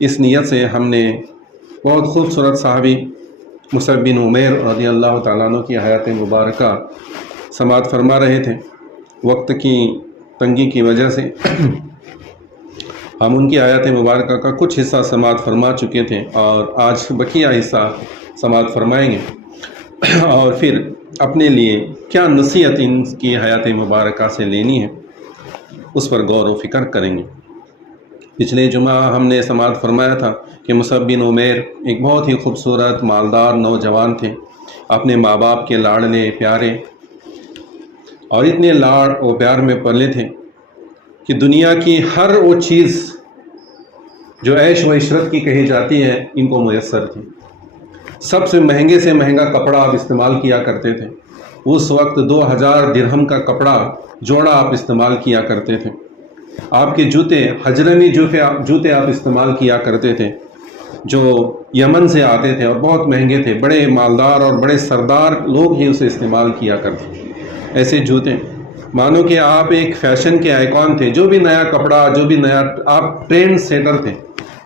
اس نیت سے ہم نے بہت خوبصورت صحابی مصعب بن عمیر رضی اللہ تعالیٰ عنہ کی حیات مبارکہ سماعت فرما رہے تھے۔ وقت کی تنگی کی وجہ سے ہم ان کی آیات مبارکہ کا کچھ حصہ سماعت فرما چکے تھے اور آج بقیہ حصہ سماعت فرمائیں گے اور پھر اپنے لیے کیا نصیحت ان کی حیات مبارکہ سے لینی ہے اس پر غور و فکر کریں گے۔ پچھلے جمعہ ہم نے سماعت فرمایا تھا کہ مصعب بن عمیر ایک بہت ہی خوبصورت مالدار نوجوان تھے، اپنے ماں باپ کے لاڈلے پیارے، اور اتنے لاڑ و پیار میں پلے تھے کہ دنیا کی ہر وہ چیز جو عیش و عشرت کی کہی جاتی ہے ان کو میسر تھی۔ سب سے مہنگا کپڑا آپ استعمال کیا کرتے تھے۔ اس وقت 2000 درہم کا کپڑا جوڑا آپ استعمال کیا کرتے تھے۔ آپ کے جوتے حجرمی جوتے آپ استعمال کیا کرتے تھے جو یمن سے آتے تھے اور بہت مہنگے تھے۔ بڑے مالدار اور بڑے سردار لوگ ہی اسے استعمال کیا کرتے تھے ایسے جوتے۔ مانو کہ آپ ایک فیشن کے آئیکن تھے، جو بھی نیا کپڑا، جو بھی نیا، آپ ٹرینڈ سیٹر تھے،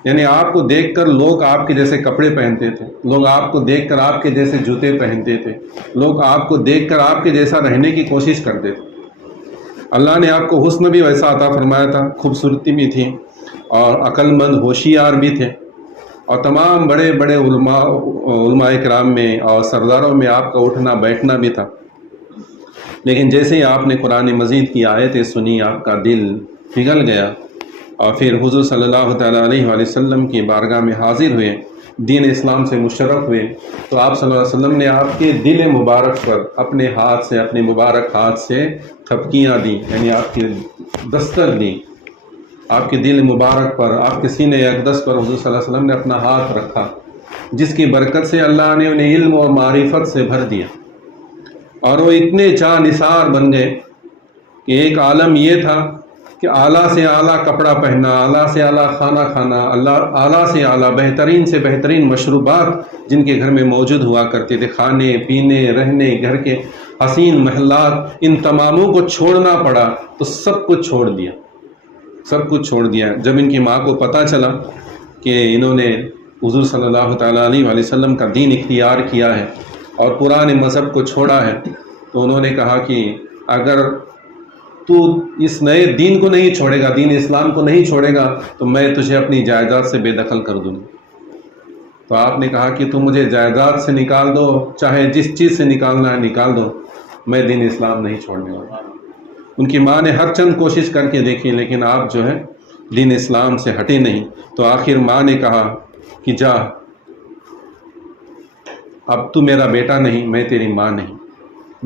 یعنی آپ کو دیکھ کر لوگ آپ کے جیسے کپڑے پہنتے تھے، لوگ آپ کو دیکھ کر آپ کے جیسے جوتے پہنتے تھے، لوگ آپ کو دیکھ کر آپ کے جیسا رہنے کی کوشش کرتے تھے۔ اللہ نے آپ کو حسن بھی ویسا عطا فرمایا تھا، خوبصورتی بھی تھی اور عقل مند ہوشیار بھی تھے، اور تمام بڑے بڑے علماء کرام میں اور سرداروں میں آپ کا اٹھنا بیٹھنا بھی تھا۔ لیکن جیسے ہی آپ نے قرآن مجید کی آیتیں سنی، آپ کا دل پگھل گیا اور پھر حضور صلی اللہ تعالیٰ علیہ وآلہ وسلم کی بارگاہ میں حاضر ہوئے، دین اسلام سے مشرف ہوئے، تو آپ صلی اللہ علیہ وسلم نے آپ کے دل مبارک پر اپنے ہاتھ سے، اپنے مبارک ہاتھ سے تھپکیاں دیں، یعنی آپ کی دستک دی، آپ کے دل مبارک پر، آپ کے سینے اقدس پر حضور صلی اللہ علیہ وسلم نے اپنا ہاتھ رکھا، جس کی برکت سے اللہ نے انہیں علم اور معرفت سے بھر دیا، اور وہ اتنے جاں نثار بن گئے کہ ایک عالم یہ تھا کہ اعلیٰ سے اعلیٰ کپڑا پہننا، اعلیٰ سے اعلیٰ کھانا کھانا، اعلیٰ سے اعلیٰ بہترین سے بہترین مشروبات جن کے گھر میں موجود ہوا کرتے تھے، کھانے پینے، رہنے، گھر کے حسین محلات، ان تماموں کو چھوڑنا پڑا، تو سب کچھ چھوڑ دیا، سب کچھ چھوڑ دیا۔ جب ان کی ماں کو پتہ چلا کہ انہوں نے حضور صلی اللہ تعالیٰ علیہ وآلہ وسلم کا دین اختیار کیا ہے اور پرانے مذہب کو چھوڑا ہے، تو انہوں نے کہا کہ اگر تو اس نئے دین کو نہیں چھوڑے گا، دین اسلام کو نہیں چھوڑے گا، تو میں تجھے اپنی جائیداد سے بے دخل کر دوں گا۔ تو آپ نے کہا کہ تم مجھے جائیداد سے نکال دو، چاہے جس چیز سے نکالنا ہے نکال دو، میں دین اسلام نہیں چھوڑنے والا۔ ان کی ماں نے ہر چند کوشش کر کے دیکھی، لیکن آپ جو ہے دین اسلام سے ہٹے نہیں۔ تو آخر ماں نے کہا کہ جا، اب تو میرا بیٹا نہیں، میں تیری ماں نہیں،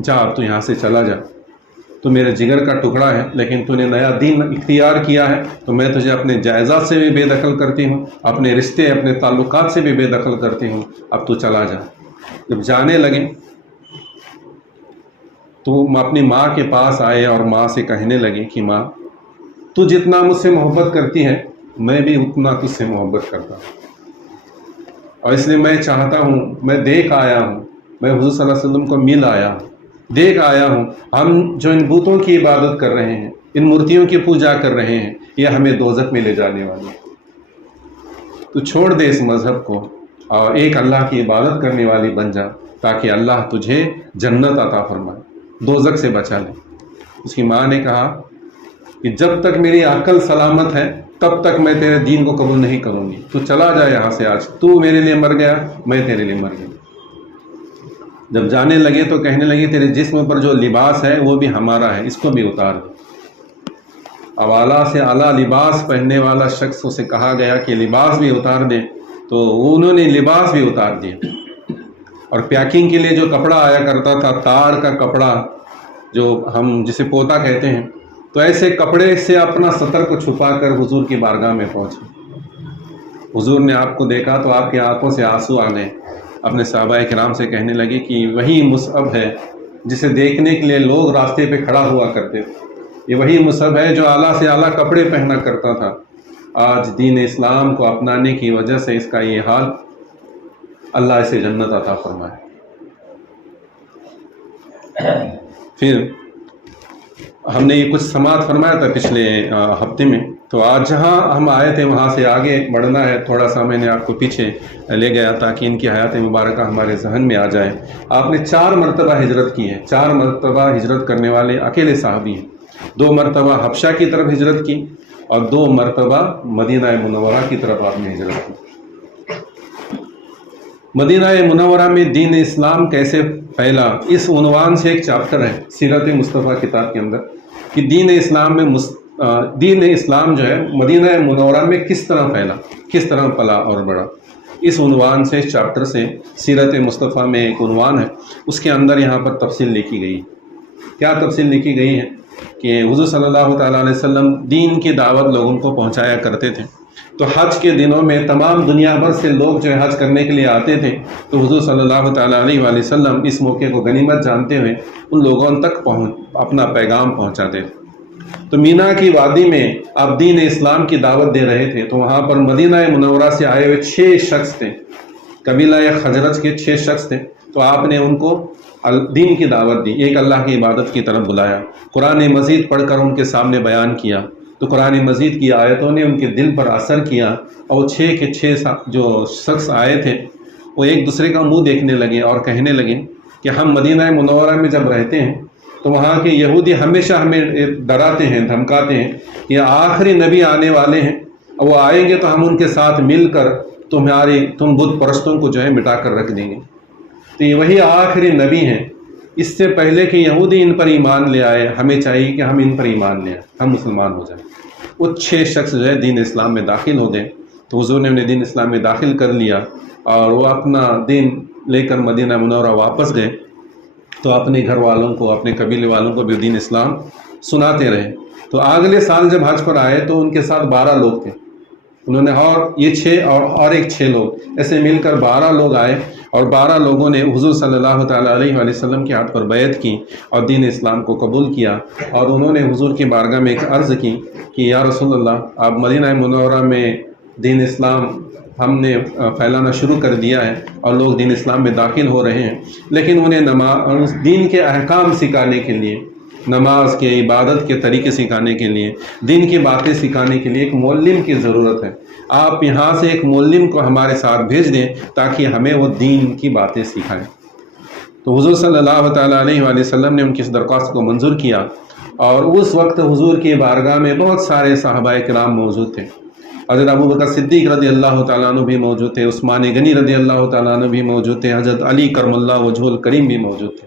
جا اب تو یہاں سے چلا جا، تو میرے جگر کا ٹکڑا ہے، لیکن تو نے نیا دین اختیار کیا ہے، تو میں تجھے اپنے جائیداد سے بھی بے دخل کرتی ہوں، اپنے رشتے، اپنے تعلقات سے بھی بے دخل کرتی ہوں، اب تو چلا جا۔ جب جانے لگے تو اپنی ماں کے پاس آئے اور ماں سے کہنے لگے کہ ماں، تو جتنا مجھ سے محبت کرتی ہے میں بھی اتنا تجھ سے محبت کرتا ہوں، اور اس لیے میں چاہتا ہوں، میں دیکھ آیا ہوں، میں حضور صلی اللہ علیہ وسلم کو مل آیا ہوں، دیکھ آیا ہوں، ہم جو ان بتوں کی عبادت کر رہے ہیں، ان مورتیوں کی پوجا کر رہے ہیں، یہ ہمیں دوزخ میں لے جانے والے ہیں۔ تو چھوڑ دے اس مذہب کو اور ایک اللہ کی عبادت کرنے والی بن جا، تاکہ اللہ تجھے جنت عطا فرمائے، دوزخ سے بچا لے۔ اس کی ماں نے کہا کہ جب تک میری عقل سلامت ہے تب تک میں تیرے دین کو قبول نہیں کروں گی، تو چلا جا یہاں سے، آج تو میرے لیے مر گیا، میں تیرے لیے مر گیا۔ جب جانے لگے تو کہنے لگے تیرے جسم پر جو لباس ہے وہ بھی ہمارا ہے، اس کو بھی اتار دے۔ اب اعلیٰ سے اعلیٰ لباس پہننے والا شخص اسے کہا گیا کہ لباس بھی اتار دے، تو انہوں نے لباس بھی اتار دیا، اور پیکنگ کے لیے جو کپڑا آیا کرتا تھا، تار کا کپڑا جو ہم جسے پوتا کہتے ہیں، تو ایسے کپڑے سے اپنا سطر کو چھپا کر حضور کی بارگاہ میں پہنچے۔ حضور نے آپ کو دیکھا تو آپ کی آنکھوں سے آنسو آ گئے، اپنے صحابہ کرام سے کہنے لگے کہ وہی مصعب ہے جسے دیکھنے کے لیے لوگ راستے پہ کھڑا ہوا کرتے تھے، یہ وہی مصعب ہے جو اعلیٰ سے اعلیٰ کپڑے پہنا کرتا تھا، آج دین اسلام کو اپنانے کی وجہ سے اس کا یہ حال، اللہ اسے جنت عطا فرمائے۔ پھر ہم نے یہ کچھ سماعت فرمایا تھا پچھلے ہفتے میں تو آج جہاں ہم آئے تھے وہاں سے آگے بڑھنا ہے، تھوڑا سا میں نے آپ کو پیچھے لے گیا تاکہ ان کی حیات مبارکہ ہمارے ذہن میں آ جائے۔ آپ نے 4 مرتبہ ہجرت کی ہے، 4 مرتبہ ہجرت کرنے والے اکیلے صحابی ہیں۔ 2 مرتبہ حبشہ کی طرف ہجرت کی اور 2 مرتبہ مدینہ منورہ کی طرف آپ نے ہجرت کی۔ مدینہ منورہ میں دین اسلام کیسے پھیلا، اس عنوان سے ایک چیپٹر ہے سیرت مصطفیٰ کتاب کے اندر کہ دین اسلام جو ہے مدینہ منورہ میں کس طرح پھیلا، کس طرح پلا اور بڑھا۔ اس عنوان سے، اس چیپٹر سے، سیرت مصطفیٰ میں ایک عنوان ہے، اس کے اندر یہاں پر تفصیل لکھی گئی۔ کیا تفصیل لکھی گئی ہے کہ حضور صلی اللہ تعالیٰ علیہ وسلم دین کی دعوت لوگوں کو پہنچایا کرتے تھے، تو حج کے دنوں میں تمام دنیا بھر سے لوگ جو ہے حج کرنے کے لیے آتے تھے، تو حضور صلی اللہ تعالیٰ علیہ وآلہ وسلم اس موقع کو غنیمت جانتے ہوئے ان لوگوں تک اپنا پیغام پہنچاتے تھے۔ تو مینا کی وادی میں آپ دین اسلام کی دعوت دے رہے تھے، تو وہاں پر مدینہ منورہ سے آئے ہوئے 6 شخص تھے، قبیلہ خزرج کے 6 شخص تھے، تو آپ نے ان کو دین کی دعوت دی، ایک اللہ کی عبادت کی طرف بلایا، قرآن مجید پڑھ کر ان کے سامنے بیان کیا، تو قرآن مجید کی آیتوں نے ان کے دل پر اثر کیا، اور 6 کے 6 جو شخص آئے تھے وہ ایک دوسرے کا منہ دیکھنے لگے اور کہنے لگے کہ ہم مدینہ منورہ میں جب رہتے ہیں تو وہاں کے یہودی ہمیشہ ہمیں ڈراتے ہیں، دھمکاتے ہیں کہ آخری نبی آنے والے ہیں، وہ آئیں گے تو ہم ان کے ساتھ مل کر تم بت پرستوں کو جو ہے مٹا کر رکھ دیں گے۔ تو یہ وہی آخری نبی ہیں، اس سے پہلے کہ یہودی ان پر ایمان لے آئے، ہمیں چاہیے کہ ہم ان پر ایمان لے آئیں، ہم مسلمان ہو جائیں۔ وہ 6 شخص جو ہے دین اسلام میں داخل ہو گئے، تو حضور نے انہیں دین اسلام میں داخل کر لیا اور وہ اپنا دین لے کر مدینہ منورہ واپس گئے، تو اپنے گھر والوں کو، اپنے قبیلے والوں کو بھی دین اسلام سناتے رہے۔ تو اگلے سال جب حج پر آئے تو ان کے ساتھ 12 لوگ تھے، انہوں نے اور یہ 6 اور ایک 6 لوگ، ایسے مل کر 12 لوگ آئے، اور 12 لوگوں نے حضور صلی اللہ تعالیٰ علیہ وآلہ وسلم کے ہاتھ پر بیعت کی اور دین اسلام کو قبول کیا، اور انہوں نے حضور کی بارگاہ میں ایک عرض کی کہ یا رسول اللہ، آپ مدینہ منورہ میں دین اسلام ہم نے پھیلانا شروع کر دیا ہے اور لوگ دین اسلام میں داخل ہو رہے ہیں، لیکن انہیں دین کے احکام سکھانے کے لیے، نماز کے، عبادت کے طریقے سکھانے کے لیے، دین کی باتیں سکھانے کے لیے ایک معلم کی ضرورت ہے۔ آپ یہاں سے ایک معلم کو ہمارے ساتھ بھیج دیں تاکہ ہمیں وہ دین کی باتیں سکھائیں۔ تو حضور صلی اللہ تعالیٰ علیہ وآلہ وسلم نے ان کی اس درخواست کو منظور کیا، اور اس وقت حضور کی بارگاہ میں بہت سارے صحابہ کرام موجود تھے۔ حضرت ابوبکر صدیق رضی اللہ تعالیٰ عنہ بھی موجود تھے، عثمان غنی رضی اللہ تعالیٰ عنہ بھی موجود تھے، حضرت علی کرم اللہ وجہہ الکریم بھی موجود تھے۔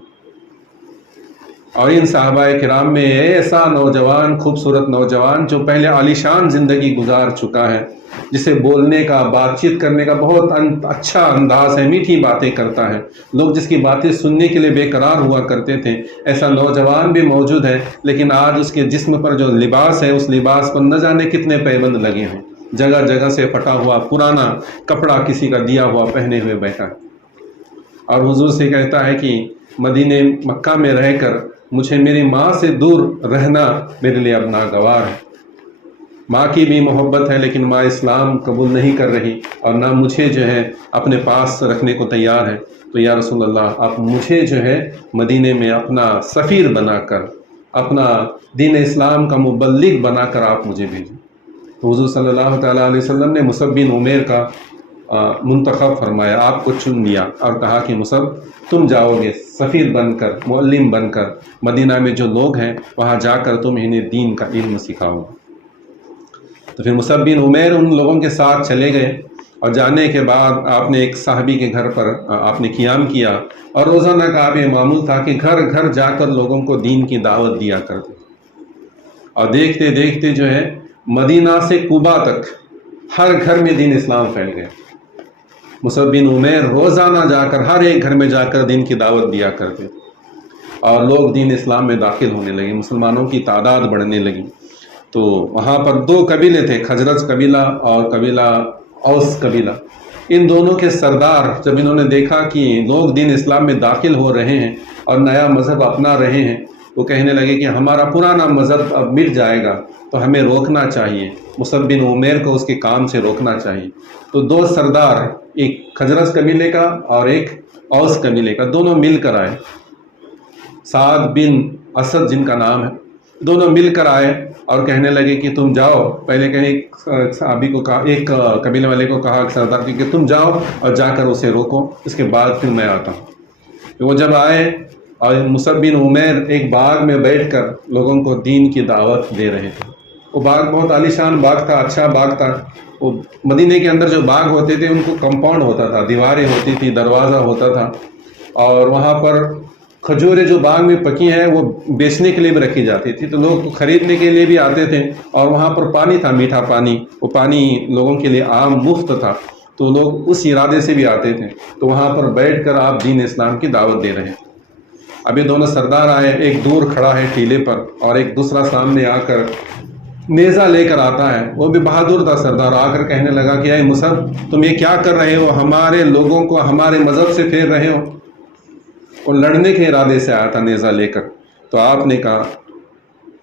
اور ان صحابہ کرام میں ایسا نوجوان، خوبصورت نوجوان جو پہلے عالیشان زندگی گزار چکا ہے، جسے بولنے کا، بات چیت کرنے کا بہت اچھا انداز ہے، میٹھی باتیں کرتا ہے، لوگ جس کی باتیں سننے کے لیے بے قرار ہوا کرتے تھے، ایسا نوجوان بھی موجود ہے، لیکن آج اس کے جسم پر جو لباس ہے، اس لباس پر نہ جانے کتنے پیبند لگے ہیں، جگہ جگہ سے پھٹا ہوا پرانا کپڑا کسی کا دیا ہوا پہنے ہوئے بیٹھا، اور حضور سے کہتا ہے کہ مدینہ مکہ میں رہ کر مجھے میری ماں سے دور رہنا میرے لیے اب ناگوار ہے۔ ماں کی بھی محبت ہے لیکن ماں اسلام قبول نہیں کر رہی اور نہ مجھے جو ہے اپنے پاس رکھنے کو تیار ہے، تو یا رسول اللہ، آپ مجھے جو ہے مدینے میں اپنا سفیر بنا کر، اپنا دین اسلام کا مبلغ بنا کر آپ مجھے بھیجیں۔ تو حضور صلی اللہ تعالیٰ علیہ وسلم نے مصعب بن عمیر کا منتخب فرمایا، آپ کو چن لیا اور کہا کہ مصعب، تم جاؤ گے سفیر بن کر، معلم بن کر، مدینہ میں جو لوگ ہیں وہاں جا کر تم انہیں دین کا علم سکھاؤ۔ تو پھر مصعب بن عمیر ان لوگوں کے ساتھ چلے گئے، اور جانے کے بعد آپ نے ایک صحابی کے گھر پر آپ نے قیام کیا، اور روزانہ کا آپ یہ معمول تھا کہ گھر گھر جا کر لوگوں کو دین کی دعوت دیا کرتے، اور دیکھتے دیکھتے جو ہے مدینہ سے کوبا تک ہر گھر میں دین اسلام پھیل گیا۔ مصعب بن عمیر روزانہ جا کر ہر ایک گھر میں جا کر دین کی دعوت دیا کرتے، اور لوگ دین اسلام میں داخل ہونے لگے، مسلمانوں کی تعداد بڑھنے لگی۔ تو وہاں پر 2 قبیلے تھے، خزرج قبیلہ اور قبیلہ اوس قبیلہ۔ ان دونوں کے سردار جب انہوں نے دیکھا کہ لوگ دین اسلام میں داخل ہو رہے ہیں اور نیا مذہب اپنا رہے ہیں، وہ کہنے لگے کہ ہمارا پرانا مذہب اب مٹ جائے گا، تو ہمیں روکنا چاہیے، مصعب بن عمیر کو اس کے کام سے روکنا چاہیے۔ تو 2 سردار، ایک خزرج قبیلے کا اور ایک اوس قبیلے کا، دونوں مل کر آئے، سعد بن اسد جن کا نام ہے، دونوں مل کر آئے اور کہنے لگے کہ تم جاؤ. پہلے ایک صحابی کو کہا، ایک قبیلے والے کو کہا سردار کہ تم جاؤ اور جا کر اسے روکو، اس کے بعد پھر میں آتا ہوں. وہ جب آئے اور مصعب بن عمیر ایک باغ میں بیٹھ کر لوگوں کو دین کی دعوت دے رہے تھے. وہ باغ بہت عالیشان باغ تھا، اچھا باغ تھا. وہ مدینے کے اندر جو باغ ہوتے تھے ان کو کمپاؤنڈ ہوتا تھا، دیواریں ہوتی تھی، دروازہ ہوتا تھا، اور وہاں پر کھجوریں جو باغ میں پکی ہیں وہ بیچنے کے لیے بھی رکھی جاتی تھی، تو لوگ خریدنے کے لیے بھی آتے تھے. اور وہاں پر پانی تھا، میٹھا پانی، وہ پانی لوگوں کے لیے عام مفت تھا، تو لوگ اس ارادے سے بھی آتے تھے. تو وہاں پر بیٹھ کر آپ دین اسلام کی دعوت دے رہے ہیں. اب یہ دونوں سردار آئے، ایک دور کھڑا ہے ٹیلے پر اور ایک دوسرا سامنے آ کر نیزہ لے کر آتا ہے. وہ بھی بہادر تھا سردار، آ کر کہنے لگا کہ اے مصعب تم یہ کیا کر رہے ہو، ہمارے لوگوں کو ہمارے مذہب سے پھیر رہے ہو. وہ لڑنے کے ارادے سے آیا تھا نیزہ لے کر. تو آپ نے کہا،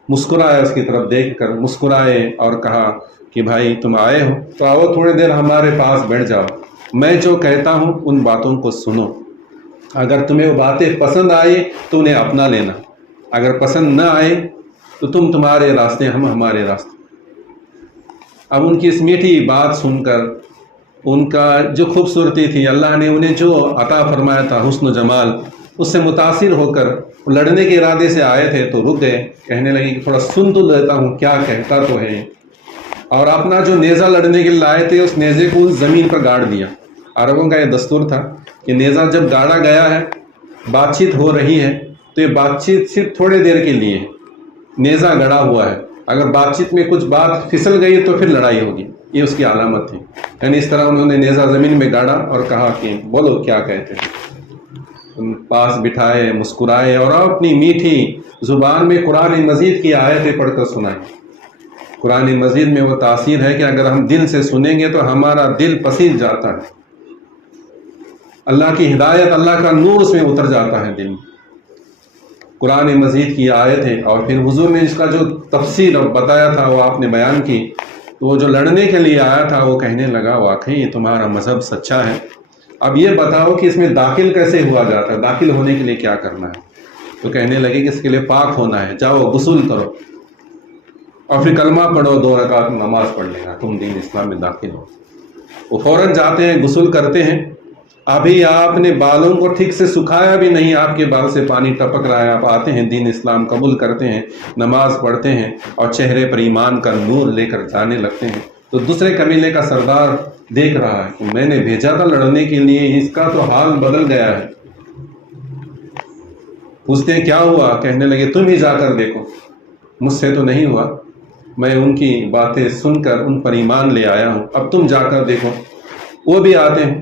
مسکرائے، اس کی طرف دیکھ کر مسکرائے اور کہا کہ بھائی تم آئے ہو تو آؤ تھوڑی دیر ہمارے پاس بیٹھ جاؤ، میں جو کہتا ہوں ان باتوں کو سنو. اگر تمہیں وہ باتیں پسند آئی تو انہیں اپنا لینا، اگر پسند نہ آئے تو تم تمہارے راستے، ہم ہمارے راستے. اب ان کی اس میٹھی بات سن کر، ان کا جو خوبصورتی تھی، اللہ نے انہیں جو عطا فرمایا تھا حسن و جمال، اس سے متاثر ہو کر لڑنے کے ارادے سے آئے تھے تو رک گئے. کہنے لگے کہ تھوڑا سن تو لیتا ہوں کیا کہتا تو ہے. اور اپنا جو نیزہ لڑنے کے لیے لائے تھے اس نیزے کو زمین پر گاڑ دیا. عربوں کا یہ دستور تھا کہ نیزہ جب گاڑا گیا ہے، بات چیت ہو رہی ہے، تو یہ بات چیت صرف تھوڑے دیر کے لیے، نیزہ گڑا ہوا ہے، اگر بات چیت میں کچھ بات پھسل گئی تو پھر لڑائی ہوگی. یہ اس کی علامت تھی. یعنی اس طرح انہوں نے نیزہ زمین میں گاڑا اور کہا کہ بولو کیا کہتے ہیں. ان پاس بٹھائے، مسکرائے اور اپنی میٹھی زبان میں قرآن مجید کی آیتیں پڑھ کر سنائیں. قرآن مجید میں وہ تاثیر ہے کہ اگر ہم دل سے سنیں گے تو ہمارا دل پسند جاتا ہے، اللہ کی ہدایت، اللہ کا نور اس میں اتر جاتا ہے دل میں. قرآن مجید کی آیتیں، اور پھر حضور نے اس کا جو تفصیل بتایا تھا وہ آپ نے بیان کی. تو وہ جو لڑنے کے لیے آیا تھا وہ کہنے لگا واقعی یہ تمہارا مذہب سچا ہے، اب یہ بتاؤ کہ اس میں داخل کیسے ہوا جاتا ہے، داخل ہونے کے لیے کیا کرنا ہے. تو کہنے لگے کہ اس کے لیے پاک ہونا ہے، جاؤ غسل کرو اور پھر کلمہ پڑھو، 2 رکعت نماز پڑھ لینا، تم دین اسلام میں داخل ہو. وہ فوراً جاتے ہیں، غسل کرتے ہیں. ابھی آپ نے بالوں کو ٹھیک سے سکھایا بھی نہیں، آپ کے بال سے پانی ٹپک رہا ہے. آپ آتے ہیں، دین اسلام قبول کرتے ہیں، نماز پڑھتے ہیں اور چہرے پر ایمان کا نور لے کر جانے لگتے ہیں. تو دوسرے قبیلے کا سردار دیکھ رہا ہے کہ میں نے بھیجا تھا لڑنے کے لیے، اس کا تو حال بدل گیا ہے. پوچھتے ہیں کیا ہوا؟ کہنے لگے تم ہی جا کر دیکھو، مجھ سے تو نہیں ہوا، میں ان کی باتیں سن کر ان پر ایمان لے آیا ہوں، اب تم جا کر دیکھو. وہ بھی آتے ہیں.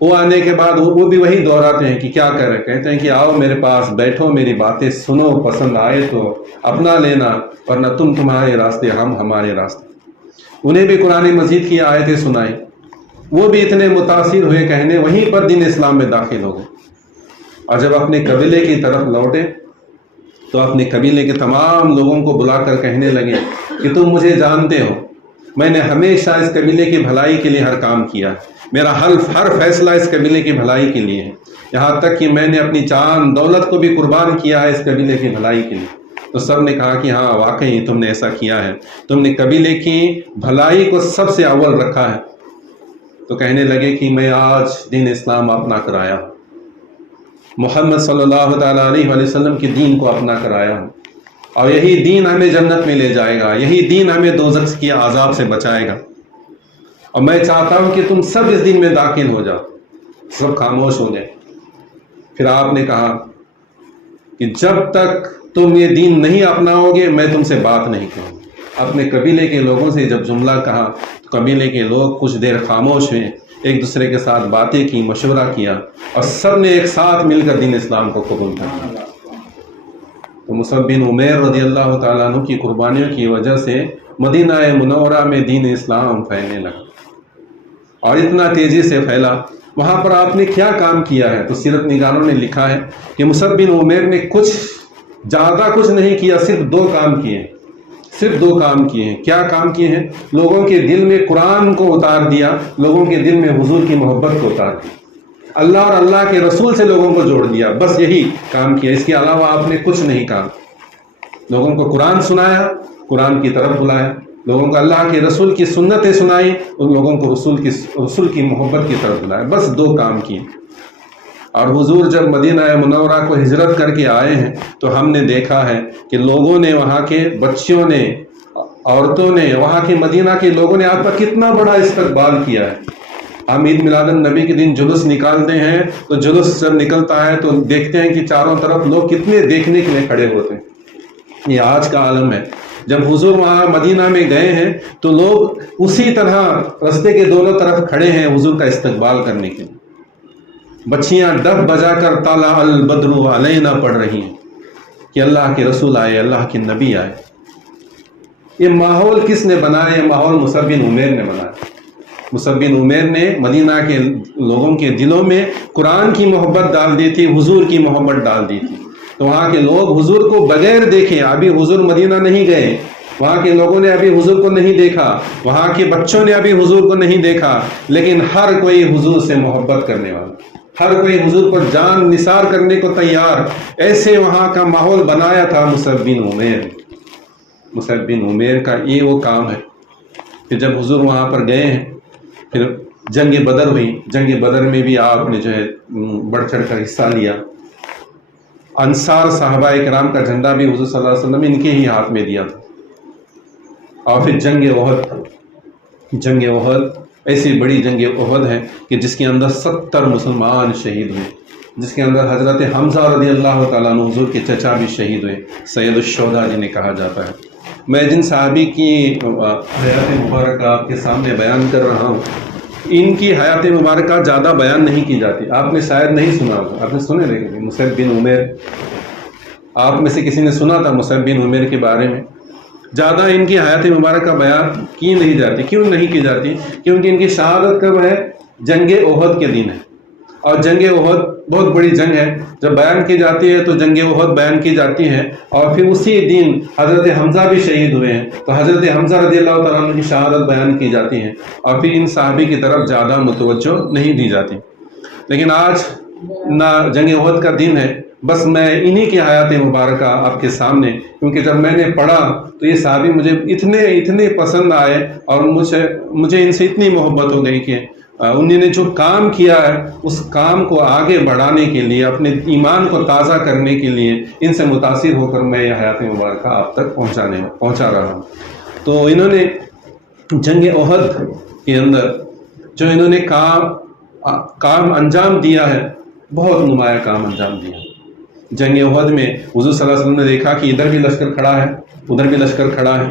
وہ آنے کے بعد وہ بھی وہی دہراتے ہیں کہ کیا کریں. کہتے ہیں کہ آؤ میرے پاس بیٹھو، میری باتیں سنو، پسند آئے تو اپنا لینا، ورنہ تم تمہارے راستے، ہم ہمارے راستے. انہیں بھی قرآن مجید کی آیتیں سنائی. وہ بھی اتنے متاثر ہوئے، کہنے وہیں پر دین اسلام میں داخل ہو گئے. اور جب اپنے قبیلے کی طرف لوٹے تو اپنے قبیلے کے تمام لوگوں کو بلا کر کہنے لگے کہ تم مجھے جانتے ہو، میں نے ہمیشہ اس قبیلے کی بھلائی کے لیے ہر کام کیا، میرا ہر فیصلہ اس قبیلے کی بھلائی کے لیے ہے، یہاں تک کہ میں نے اپنی جان دولت کو بھی قربان کیا ہے اس قبیلے کی بھلائی کے لیے. تو سب نے کہا کہ ہاں واقعی تم نے ایسا کیا ہے، تم نے قبیلے کی بھلائی کو سب سے اول رکھا ہے. تو کہنے لگے کہ میں آج دین اسلام اپنا کر آیا ہوں، محمد صلی اللہ تعالیٰ علیہ وسلم کے دین کو اپنا کر آیا ہوں، اور یہی دین ہمیں جنت میں لے جائے گا، یہی دین ہمیں دوزخ کی عذاب سے بچائے گا، اور میں چاہتا ہوں کہ تم سب اس دین میں داخل ہو جاؤ. سب خاموش ہو گئے. پھر آپ نے کہا کہ جب تک تم یہ دین نہیں اپناؤ گے میں تم سے بات نہیں کروں. اپنے قبیلے کے لوگوں سے جب جملہ کہا تو قبیلے کے لوگ کچھ دیر خاموش ہوئے، ایک دوسرے کے ساتھ باتیں کی، مشورہ کیا، اور سب نے ایک ساتھ مل کر دین اسلام کو قبول کیا. تو مصعب بن عمیر رضی اللہ تعالیٰ عنہ کی قربانیوں کی وجہ سے مدینہ منورہ میں دین اسلام پھیلنے لگا، اور اتنا تیزی سے پھیلا. وہاں پر آپ نے کیا کام کیا ہے؟ تو سیرت نگاروں نے لکھا ہے کہ مصعب بن عمیر نے زیادہ کچھ نہیں کیا، صرف 2 کام کیے، صرف 2 کام کیے ہیں. کیا کام کیے ہیں؟ لوگوں کے دل میں قرآن کو اتار دیا، لوگوں کے دل میں حضور کی محبت کو اتار دیا، اللہ اور اللہ کے رسول سے لوگوں کو جوڑ دیا. بس یہی کام کیا، اس کے علاوہ آپ نے کچھ نہیں کہا. لوگوں کو قرآن سنایا قرآن کی طرف بلایا، لوگوں کو اللہ کے رسول کی سنتیں سنائی، ان لوگوں کو رسول کی محبت کی طرف بلایا، بس 2 کام کیے۔ اور حضور جب مدینہ منورہ کو ہجرت کر کے آئے ہیں تو ہم نے دیکھا ہے کہ لوگوں نے، وہاں کے بچیوں نے، عورتوں نے، وہاں کے مدینہ کے لوگوں نے آپ کا کتنا بڑا استقبال کیا ہے۔ ہم عید میلاد النبی کے دن جلوس نکالتے ہیں تو جلوس جب نکلتا ہے تو دیکھتے ہیں کہ چاروں طرف لوگ کتنے دیکھنے کے لیے کھڑے ہوتے ہیں۔ یہ آج کا عالم ہے۔ جب حضور وہاں مدینہ میں گئے ہیں تو لوگ اسی طرح رستے کے دونوں طرف کھڑے ہیں حضور کا استقبال کرنے کے لیے۔ بچیاں ڈف بجا کر طلع البدر علینا پڑھ رہی ہیں کہ اللہ کے رسول آئے، اللہ کے نبی آئے۔ یہ ماحول کس نے بنایا؟ یہ ماحول مصعب بن عمیر نے بنایا۔ مصعب بن عمیر نے مدینہ کے لوگوں کے دلوں میں قرآن کی محبت ڈال دی تھی، حضور کی محبت ڈال دی تھی، تو وہاں کے لوگ حضور کو بغیر دیکھے، ابھی حضور مدینہ نہیں گئے، وہاں کے لوگوں نے ابھی حضور کو نہیں دیکھا، وہاں کے بچوں نے ابھی حضور کو نہیں دیکھا، لیکن ہر کوئی حضور سے محبت کرنے والا، ہر کوئی حضور پر جان نثار کرنے کو تیار، ایسے وہاں کا ماحول بنایا تھا مصعب بن عمیر۔ مصعب بن عمیر کا یہ وہ کام ہے کہ جب حضور وہاں پر گئے ہیں، پھر جنگ بدر ہوئی، جنگ بدر میں بھی آپ نے جو ہے بڑھ چڑھ کر حصہ لیا۔ انصار صحابہ کرام کا جھنڈا بھی حضور صلی اللہ علیہ وسلم ان کے ہی ہاتھ میں دیا تھا۔ اور پھر جنگ احد، جنگ احد ایسی بڑی جنگ احد ہے کہ جس کے اندر 70 مسلمان شہید ہوئے، جس کے اندر حضرت حمزہ رضی اللہ تعالیٰ عنہ حضور کے چچا بھی شہید ہوئے، سید الشہداء جنہیں کہا جاتا ہے۔ میں جن صحابی کی حیات مبارکہ آپ کے سامنے بیان کر رہا ہوں، ان کی حیات مبارکہ زیادہ بیان نہیں کی جاتی، آپ نے شاید نہیں سنا ہوگا، آپ نے سنے رہے مصعب بن عمیر، آپ میں سے کسی نے سنا تھا مصعب بن عمیر کے بارے میں؟ زیادہ ان کی حیات مبارکہ بیان کی نہیں جاتی۔ کیوں نہیں کی جاتی؟ کیونکہ ان کی شہادت کب ہے؟ جنگ احد کے دن ہے، اور جنگ احد بہت بڑی جنگ ہے، جب بیان کی جاتی ہے تو جنگ احد بیان کی جاتی ہے، اور پھر اسی دن حضرت حمزہ بھی شہید ہوئے ہیں تو حضرت حمزہ رضی اللہ تعالیٰ عنہ کی شہادت بیان کی جاتی ہے، اور پھر ان صحابی کی طرف زیادہ متوجہ نہیں دی جاتی۔ لیکن آج نہ جنگ احد کا دن ہے، بس میں انہی کی حیات مبارکہ آپ کے سامنے، کیونکہ جب میں نے پڑھا تو یہ صحابی مجھے اتنے پسند آئے، اور مجھے ان سے اتنی محبت ہو گئی کہ انہوں نے جو کام کیا ہے اس کام کو آگے بڑھانے کے لیے، اپنے ایمان کو تازہ کرنے کے لیے ان سے متاثر ہو کر میں یہ حیات مبارکہ آپ تک پہنچا رہا ہوں۔ تو انہوں نے جنگ احد کے اندر جو انہوں نے کام انجام دیا ہے، بہت نمایاں کام انجام دیا۔ جنگ احد میں حضور صلی اللہ علیہ وسلم نے دیکھا کہ ادھر بھی لشکر کھڑا ہے، ادھر بھی لشکر کھڑا ہے،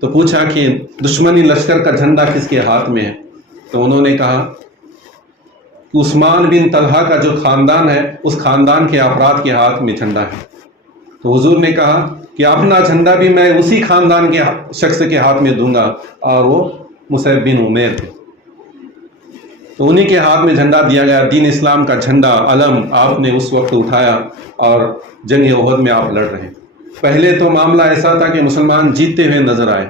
تو پوچھا کہ دشمنی لشکر کا جھنڈا کس کے ہاتھ میں ہے؟ تو انہوں نے کہا کہ عثمان بن طلحہ کا جو خاندان ہے اس خاندان کے افراد کے ہاتھ میں جھنڈا ہے۔ تو حضور نے کہا کہ اپنا جھنڈا بھی میں اسی خاندان کے شخص کے ہاتھ میں دوں گا، اور وہ مصعب بن عمیر تھے۔ تو انہی کے ہاتھ میں جھنڈا دیا گیا، دین اسلام کا جھنڈا، علم آپ نے اس وقت اٹھایا، اور جنگ احد میں آپ لڑ رہے۔ پہلے تو معاملہ ایسا تھا کہ مسلمان جیتتے ہوئے نظر آئے۔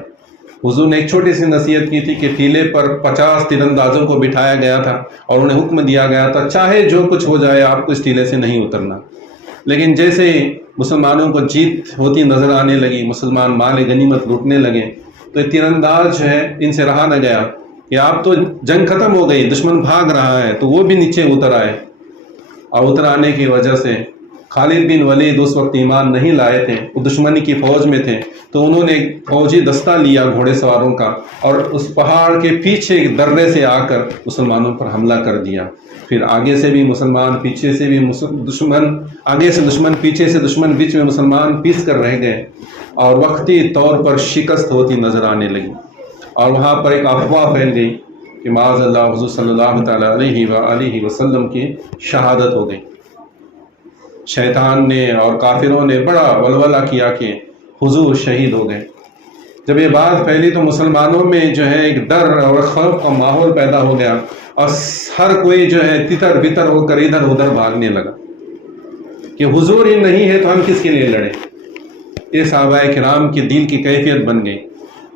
حضور نے ایک چھوٹی سی نصیحت کی تھی کہ ٹیلے پر 50 تیر اندازوں کو بٹھایا گیا تھا، اور انہیں حکم دیا گیا تھا چاہے جو کچھ ہو جائے آپ کو اس ٹیلے سے نہیں اترنا۔ لیکن جیسے مسلمانوں کو جیت ہوتی نظر آنے لگی، مسلمان مال غنیمت لوٹنے لگے، تو یہ تیر انداز جو ہے ان سے رہا نہ گیا کہ آپ تو جنگ ختم ہو گئی، دشمن بھاگ رہا ہے، تو وہ بھی نیچے اتر آئے۔ اور اتر آنے کی وجہ سے خالد بن ولید اس وقت ایمان نہیں لائے تھے، وہ دشمنی کی فوج میں تھے، تو انہوں نے فوجی دستہ لیا گھوڑے سواروں کا، اور اس پہاڑ کے پیچھے ایک درے سے آ کر مسلمانوں پر حملہ کر دیا۔ پھر آگے سے بھی مسلمان، پیچھے سے بھی دشمن، آگے سے دشمن، پیچھے سے دشمن، بیچ میں مسلمان پیس کر رہ گئے، اور وقتی طور پر شکست ہوتی نظر آنے لگی۔ اور وہاں پر ایک افواہ پھیل گئی کہ معاذ اللہ حضور صلی اللہ تعالیٰ علیہ وآلہ وسلم کی شہادت ہو گئی۔ شیطان نے اور کافروں نے بڑا ولولہ کیا کہ حضور شہید ہو گئے۔ جب یہ بات پھیلی تو مسلمانوں میں جو ہے ایک ڈر اور خوف کا ماحول پیدا ہو گیا، اور ہر کوئی جو ہے تتر بتر ہو کر ادھر ادھر بھاگنے لگا کہ حضور ہی نہیں ہے تو ہم کس کے لیے لڑیں۔ یہ صحابہ کرام کے دل کی کیفیت بن گئی۔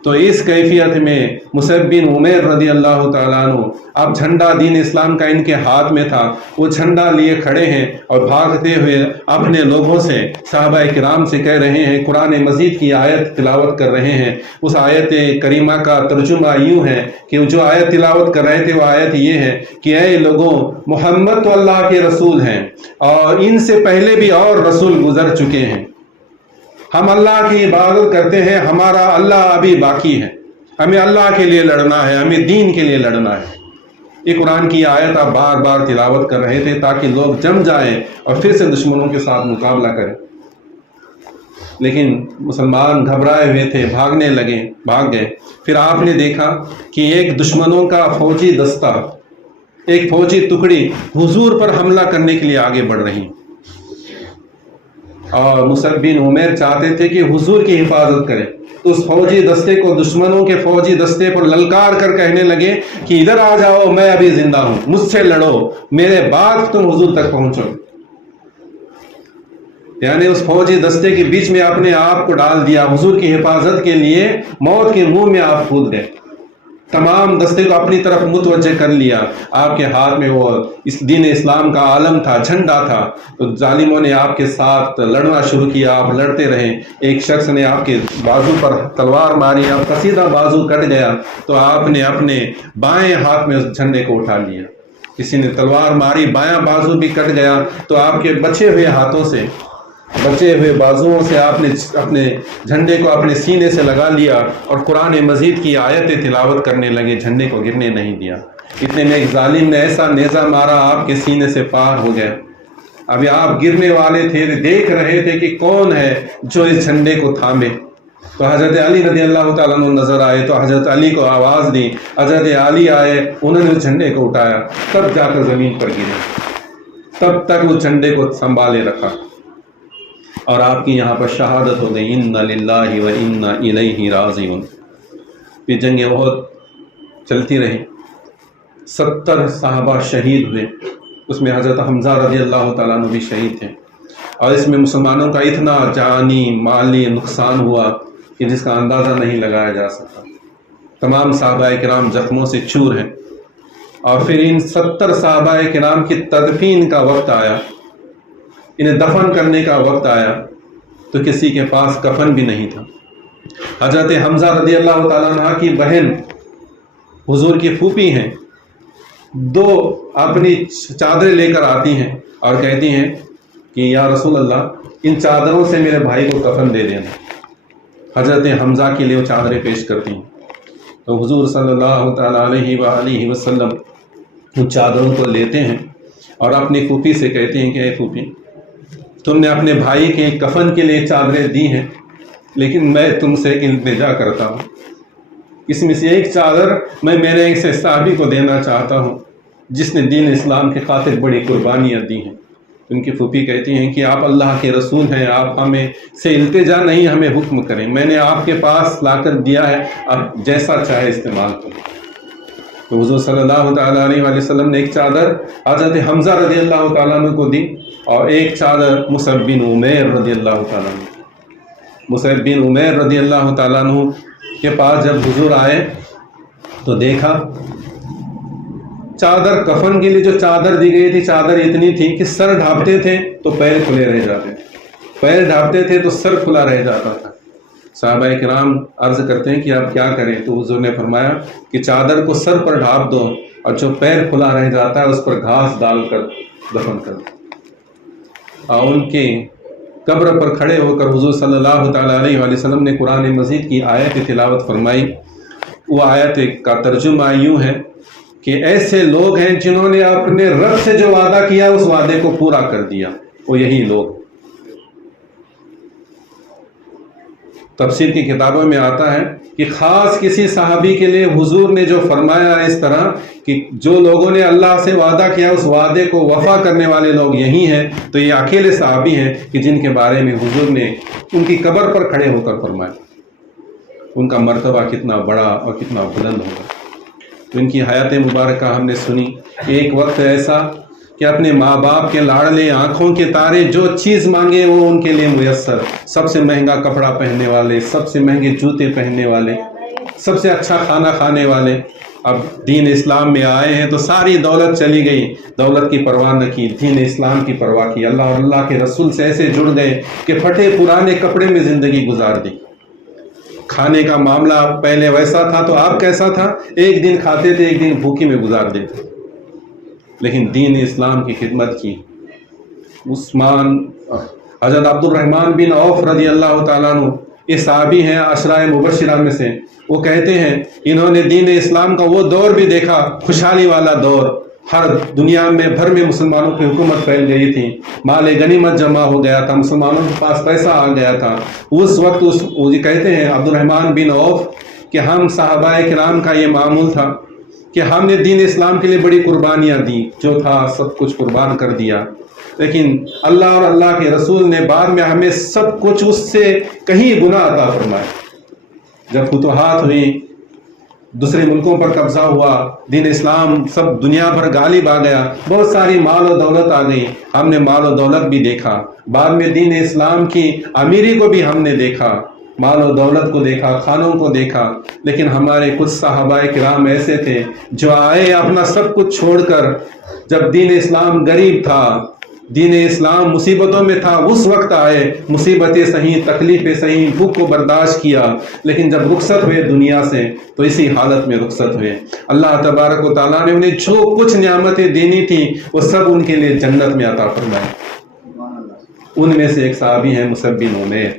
تو اس کیفیت میں مصعب بن عمیر رضی اللہ تعالیٰ عنہ، اب جھنڈا دین اسلام کا ان کے ہاتھ میں تھا، وہ جھنڈا لیے کھڑے ہیں اور بھاگتے ہوئے اپنے لوگوں سے، صحابہ کرام سے کہہ رہے ہیں، قرآن مجید کی آیت تلاوت کر رہے ہیں۔ اس آیت کریمہ کا ترجمہ یوں ہے کہ جو آیت تلاوت کر رہے تھے وہ آیت یہ ہے کہ اے لوگوں، محمد تو اللہ کے رسول ہیں اور ان سے پہلے بھی اور رسول گزر چکے ہیں، ہم اللہ کی عبادت کرتے ہیں، ہمارا اللہ ابھی باقی ہے، ہمیں اللہ کے لیے لڑنا ہے، ہمیں دین کے لیے لڑنا ہے۔ یہ قرآن کی آیت آپ بار بار تلاوت کر رہے تھے تاکہ لوگ جم جائیں اور پھر سے دشمنوں کے ساتھ مقابلہ کریں، لیکن مسلمان گھبرائے ہوئے تھے، بھاگنے لگے، بھاگ گئے۔ پھر آپ نے دیکھا کہ ایک دشمنوں کا فوجی دستہ، ایک فوجی ٹکڑی حضور پر حملہ کرنے کے لیے آگے بڑھ رہی، اور مصعب بن عمیر چاہتے تھے کہ حضور کی حفاظت کریں، تو اس فوجی دستے کو دشمنوں کے فوجی دستے پر للکار کر کہنے لگے کہ ادھر آ جاؤ، میں ابھی زندہ ہوں، مجھ سے لڑو، میرے بعد تم حضور تک پہنچو۔ یعنی اس فوجی دستے کے بیچ میں اپنے آپ کو ڈال دیا، حضور کی حفاظت کے لیے موت کے منہ میں آپ کود گئے، تمام دستے کو اپنی طرف متوجہ کر لیا۔ آپ کے ہاتھ میں وہ اس دین اسلام کا عالم تھا، جھنڈا تھا، تو ظالموں نے آپ کے ساتھ لڑنا شروع کیا، آپ لڑتے رہے۔ ایک شخص نے آپ کے بازو پر تلوار ماری، آپ کا سیدھا بازو کٹ گیا، تو آپ نے اپنے بائیں ہاتھ میں اس جھنڈے کو اٹھا لیا۔ کسی نے تلوار ماری، بایاں بازو بھی کٹ گیا، تو آپ کے بچے ہوئے ہاتھوں سے، بچے ہوئے بازوؤں سے آپ نے اپنے جھنڈے کو اپنے سینے سے لگا لیا اور قرآن مجید کی آیتیں تلاوت کرنے لگے، جھنڈے کو گرنے نہیں دیا۔ اتنے میں ایک ظالم نے ایسا نیزہ مارا، آپ کے سینے سے پار ہو گیا۔ ابھی آپ گرنے والے تھے، دیکھ رہے تھے کہ کون ہے جو اس جھنڈے کو تھامے، تو حضرت علی رضی اللہ تعالیٰ عنہ نظر آئے، تو حضرت علی کو آواز دی، حضرت علی آئے، انہوں نے اس جھنڈے کو اٹھایا، تب جا کر زمین پر گرے، تب تک اس جھنڈے کو سنبھالے رکھا، اور آپ کی یہاں پر شہادت ہو گئی، انا للہ و انا الیہ راجعون۔ یہ جنگ احد چلتی رہی، 70 صحابہ شہید ہوئے، اس میں حضرت حمزہ رضی اللہ تعالیٰ عنہ بھی شہید تھے، اور اس میں مسلمانوں کا اتنا جانی مالی نقصان ہوا کہ جس کا اندازہ نہیں لگایا جا سکتا۔ تمام صحابہ کرام زخموں سے چور ہیں، اور پھر ان 70 صحابہ کرام کی تدفین کا وقت آیا، انہیں دفن کرنے کا وقت آیا، تو کسی کے پاس کفن بھی نہیں تھا۔ حضرت حمزہ رضی اللہ تعالیٰ عنہ کی بہن حضور کی پھوپھی ہیں، 2 اپنی چادریں لے کر آتی ہیں اور کہتی ہیں کہ یا رسول اللہ، ان چادروں سے میرے بھائی کو کفن دے دینا۔ حضرت حمزہ کے لیے وہ چادریں پیش کرتی ہیں، تو حضور صلی اللہ تعالیٰ علیہ وآلہ وسلم ان چادروں کو لیتے ہیں اور اپنی پھوپھی سے کہتے ہیں کہ اے پھوپھی، تم نے اپنے بھائی کے کفن کے لیے چادریں دی ہیں، لیکن میں تم سے ایک التجا کرتا ہوں، اس میں سے ایک چادر میں میرے ایک صحابی کو دینا چاہتا ہوں جس نے دین اسلام کی خاطر بڑی قربانیاں دی ہیں۔ ان کی پھوپھی کہتی ہیں کہ آپ اللہ کے رسول ہیں، آپ ہمیں سے التجا نہیں، ہمیں حکم کریں، میں نے آپ کے پاس لا کر دیا ہے، آپ جیسا چاہے استعمال کریں۔ تو حضور صلی اللہ تعالیٰ علیہ وآلہ وسلم نے ایک چادر حضرت حمزہ رضی اللہ تعالیٰ عنہ کو دی، اور ایک چادر مصعب بن عمیر رضی اللہ تعالیٰ عنہ۔ مصعب بن عمیر رضی اللہ تعالیٰ عنہ کے پاس جب حضور آئے تو دیکھا چادر، کفن کے لیے جو چادر دی گئی تھی، چادر اتنی تھی کہ سر ڈھانپتے تھے تو پیر کھلے رہ جاتے، پیر ڈھانپتے تھے تو سر کھلا رہ جاتا تھا۔ صحابہ کرام عرض کرتے ہیں کہ آپ کیا کریں، تو حضور نے فرمایا کہ چادر کو سر پر ڈھانپ دو، اور جو پیر کھلا رہ جاتا ہے اس پر گھاس ڈال کر دفن کر دو۔ اور ان کے قبر پر کھڑے ہو کر حضور صلی اللہ تعالیٰ علیہ وآلہ وسلم نے قرآن مجید کی آیت تلاوت فرمائی۔ وہ آیت کا ترجمہ یوں ہے کہ ایسے لوگ ہیں جنہوں نے اپنے رب سے جو وعدہ کیا اس وعدے کو پورا کر دیا، وہ یہی لوگ۔ تفسیر کی کتابوں میں آتا ہے کہ خاص کسی صحابی کے لیے حضور نے جو فرمایا اس طرح کہ جو لوگوں نے اللہ سے وعدہ کیا اس وعدے کو وفا کرنے والے لوگ یہی ہیں، تو یہ اکیلے صحابی ہیں کہ جن کے بارے میں حضور نے ان کی قبر پر کھڑے ہو کر فرمایا۔ ان کا مرتبہ کتنا بڑا اور کتنا بلند ہوگا۔ تو ان کی حیات مبارکہ ہم نے سنی۔ ایک وقت ایسا کہ اپنے ماں باپ کے لاڑلے، آنکھوں کے تارے، جو چیز مانگے وہ ان کے لیے میسر، سب سے مہنگا کپڑا پہننے والے، سب سے مہنگے جوتے پہننے والے، سب سے اچھا کھانا کھانے والے، اب دین اسلام میں آئے ہیں تو ساری دولت چلی گئی، دولت کی پرواہ نہ کی، دین اسلام کی پرواہ کی، اللہ اور اللہ کے رسول سے ایسے جڑ گئے کہ پھٹے پرانے کپڑے میں زندگی گزار دی۔ کھانے کا معاملہ پہلے ویسا تھا تو آپ کیسا تھا؟ ایک دن کھاتے تھے، ایک دن بھوکی میں گزار دیتے، لیکن دین اسلام کی خدمت کی۔ عثمان، حضرت عبد الرحمن بن عوف رضی اللہ تعالیٰ عنہ، یہ صحابی ہیں عشرہ مبشرہ میں سے، وہ کہتے ہیں انہوں نے دین اسلام کا وہ دور بھی دیکھا، خوشحالی والا دور، ہر دنیا میں بھر میں مسلمانوں کی حکومت پھیل گئی تھی، مال غنیمت جمع ہو گیا تھا، مسلمانوں کے پاس پیسہ آ گیا تھا۔ اس وقت وہ کہتے ہیں عبد الرحمن بن عوف کہ ہم صحابہ کرام کا یہ معمول تھا کہ ہم نے دین اسلام کے لیے بڑی قربانیاں دی، جو تھا سب کچھ قربان کر دیا، لیکن اللہ اور اللہ کے رسول نے بعد میں ہمیں سب کچھ اس سے کہیں گنا عطا فرمایا۔ جب فتوحات ہوئی، دوسرے ملکوں پر قبضہ ہوا، دین اسلام سب دنیا بھر غالب آ گیا، بہت ساری مال و دولت آ گئی، ہم نے مال و دولت بھی دیکھا، بعد میں دین اسلام کی امیری کو بھی ہم نے دیکھا، مال و دولت کو دیکھا، خانوں کو دیکھا، لیکن ہمارے کچھ صحابہ کرام ایسے تھے جو آئے اپنا سب کچھ چھوڑ کر، جب دین اسلام غریب تھا، دین اسلام مصیبتوں میں تھا، اس وقت آئے، مصیبتیں سہیں، تکلیفیں سہیں، بھوک کو برداشت کیا، لیکن جب رخصت ہوئے دنیا سے تو اسی حالت میں رخصت ہوئے۔ اللہ تبارک و تعالیٰ نے انہیں جو کچھ نعمتیں دینی تھی وہ سب ان کے لیے جنت میں عطا فرمائے۔ ان میں سے ایک صحابی ہیں مصعب بن عمیر،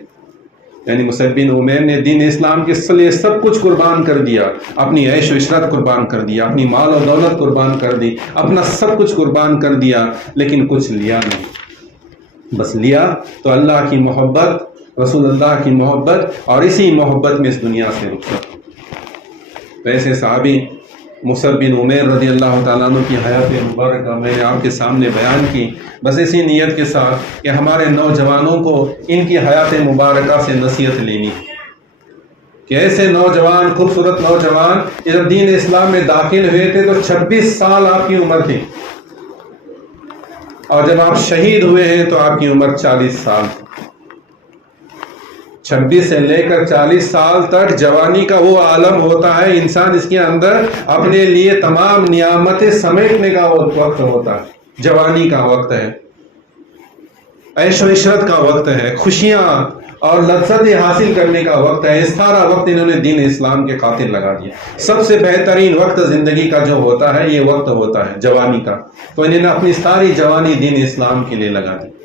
یعنی مصعب بن عمیر نے دین اسلام کے لیے سب کچھ قربان کر دیا، اپنی عیش و عشرت قربان کر دیا، اپنی مال و دولت قربان کر دی، اپنا سب کچھ قربان کر دیا، لیکن کچھ لیا نہیں، بس لیا تو اللہ کی محبت، رسول اللہ کی محبت، اور اسی محبت میں اس دنیا سے رخصت۔ ایسے صحابی مصعب بن عمیر رضی اللہ تعالیٰ عنہ کی حیات مبارکہ میں نے آپ کے سامنے بیان کی، بس اسی نیت کے ساتھ کہ ہمارے نوجوانوں کو ان کی حیات مبارکہ سے نصیحت لینی کہ ایسے نوجوان، خوبصورت نوجوان جب دین اسلام میں داخل ہوئے تھے تو 26 سال آپ کی عمر تھی، اور جب آپ شہید ہوئے ہیں تو آپ کی عمر 40 سال تھی۔ 26 سے لے کر 40 سال تک جوانی کا وہ عالم ہوتا ہے، انسان اس کے اندر اپنے لیے تمام نعمتیں سمیٹنے کا وقت ہوتا ہے، جوانی کا وقت ہے، عیش و عشرت کا وقت ہے، خوشیاں اور لذتیں حاصل کرنے کا وقت ہے۔ اس سارا وقت انہوں نے دین اسلام کے خاطر لگا دیا۔ سب سے بہترین وقت زندگی کا جو ہوتا ہے یہ وقت ہوتا ہے جوانی کا، تو انہوں نے اپنی ساری جوانی دین اسلام کے لیے لگا دی۔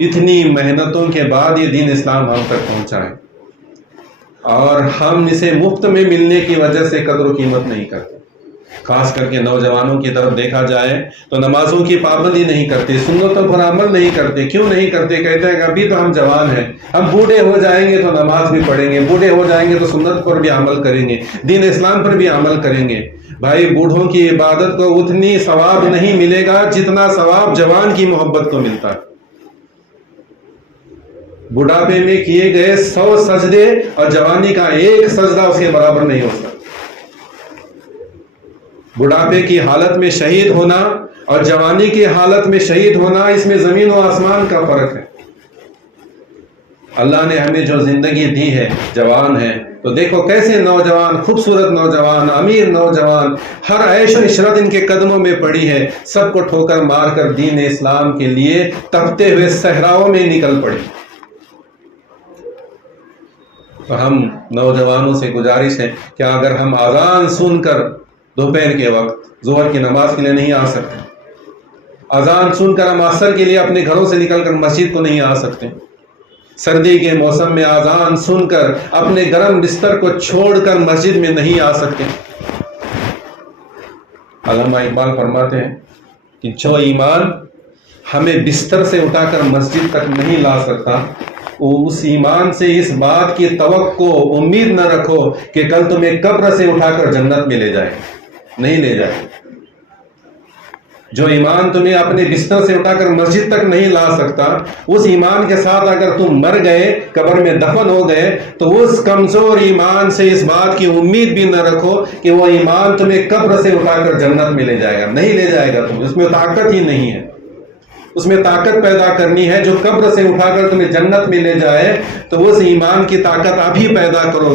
اتنی محنتوں کے بعد یہ دین اسلام ہم تک پہنچا ہے، اور ہم اسے مفت میں ملنے کی وجہ سے قدر و قیمت نہیں کرتے۔ خاص کر کے نوجوانوں کی طرف دیکھا جائے تو نمازوں کی پابندی نہیں کرتے، سنتوں پر عمل نہیں کرتے۔ کیوں نہیں کرتے؟ کہتے ہیں کہ ابھی تو ہم جوان ہیں، ہم بوڑھے ہو جائیں گے تو نماز بھی پڑھیں گے، بوڑھے ہو جائیں گے تو سنت پر بھی عمل کریں گے، دین اسلام پر بھی عمل کریں گے۔ بھائی، بوڑھوں کی عبادت کو اتنی ثواب نہیں ملے گا جتنا ثواب جوان کی محبت کو ملتا ہے۔ بڑھاپے میں کیے گئے 100 سجدے اور جوانی کا ایک سجدہ اس کے برابر نہیں ہو سکتا۔ بڑھاپے کی حالت میں شہید ہونا اور جوانی کی حالت میں شہید ہونا، اس میں زمین و آسمان کا فرق ہے۔ اللہ نے ہمیں جو زندگی دی ہے، جوان ہے، تو دیکھو کیسے نوجوان، خوبصورت نوجوان، امیر نوجوان، ہر عیش و عشرت ان کے قدموں میں پڑی ہے، سب کو ٹھوکر مار کر دین اسلام کے لیے تپتے ہوئے صحراؤں میں نکل پڑے۔ تو ہم نوجوانوں سے گزارش ہے کہ اگر ہم اذان سن کر دوپہر کے وقت ظہر کی نماز کے لیے نہیں آ سکتے، اذان سن کر ہم عصر کے لیے اپنے گھروں سے نکل کر مسجد کو نہیں آ سکتے، سردی کے موسم میں اذان سن کر اپنے گرم بستر کو چھوڑ کر مسجد میں نہیں آ سکتے، علامہ اقبال فرماتے ہیں کہ جو ایمان ہمیں بستر سے اٹھا کر مسجد تک نہیں لا سکتا، اس ایمان سے اس بات کی توقع، امید نہ رکھو کہ کل تمہیں قبر سے اٹھا کر جنت میں لے جائے، نہیں لے جائے۔ جو ایمان تمہیں اپنے بستر سے اٹھا کر مسجد تک نہیں لا سکتا، اس ایمان کے ساتھ اگر تم مر گئے، قبر میں دفن ہو گئے، تو اس کمزور ایمان سے اس بات کی امید بھی نہ رکھو کہ وہ ایمان تمہیں قبر سے اٹھا کر جنت میں لے جائے گا، نہیں لے جائے گا، تم اس میں طاقت ہی نہیں ہے۔ اس میں طاقت پیدا کرنی ہے جو قبر سے اٹھا کر تمہیں جنت میں لے جائے، تو اس ایمان کی طاقت ابھی پیدا کرو۔